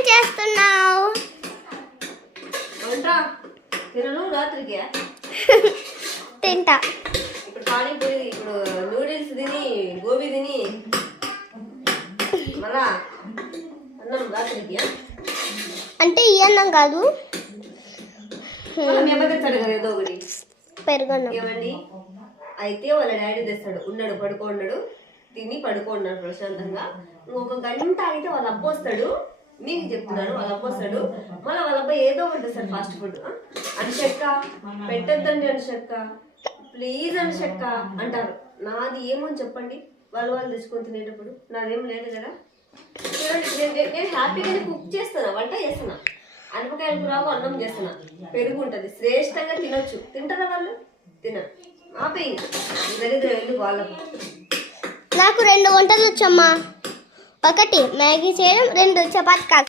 నువ్వేం చేస్తున్నావు? తినను రాత్రికి తింటా. ఇప్పుడు పానీపూరి, ఇప్పుడు నూడిల్స్ తిని, గోబీ తిని మళ్ళా అన్నం రాత్రికి. అంటే ఈ అన్నం కాదు, తెచ్చాడు కదా ఏదో ఒకటి పెరుగన్నం. ఏమండి అయితే వాళ్ళ డాడీ తెస్తాడు, ఉన్నాడు పడుకోన్నాడు, తిని పడుకోన్నాడు ప్రశాంతంగా. ఇంకొక గంట అయితే వాళ్ళ అబ్బ వస్తాడు, మీకు చెప్తున్నాను, వాళ్ళ అబ్బ వస్తాడు. మళ్ళీ వాళ్ళ అబ్బాయి ఏదో ఒకటి తెస్తాడు ఫాస్ట్ ఫుడ్. అనుషక్క పెట్టద్దండి, అనుషక్క ప్లీజ్ అనుషక్క అంటారు. నాది ఏమని చెప్పండి, వాళ్ళు తెచ్చుకొని తినేటప్పుడు నాదేం లేదు కదా. నేను హ్యాపీగానే కుక్ చేస్తున్నా, వంట చేస్తున్నా, అనపకాయ కూరాకు అన్నం చేస్తున్నా, పెరుగు ఉంటుంది, శ్రేష్టంగా తినొచ్చు. తింటారా వాళ్ళు? తినరు. ఆపేయింది దరిద్రం ఎందుకు వాళ్ళకు. నాకు 2 వంటలు వచ్చమ్మా. 1 మ్యాగీ చేయడం, 2 చపాతీ కాదు.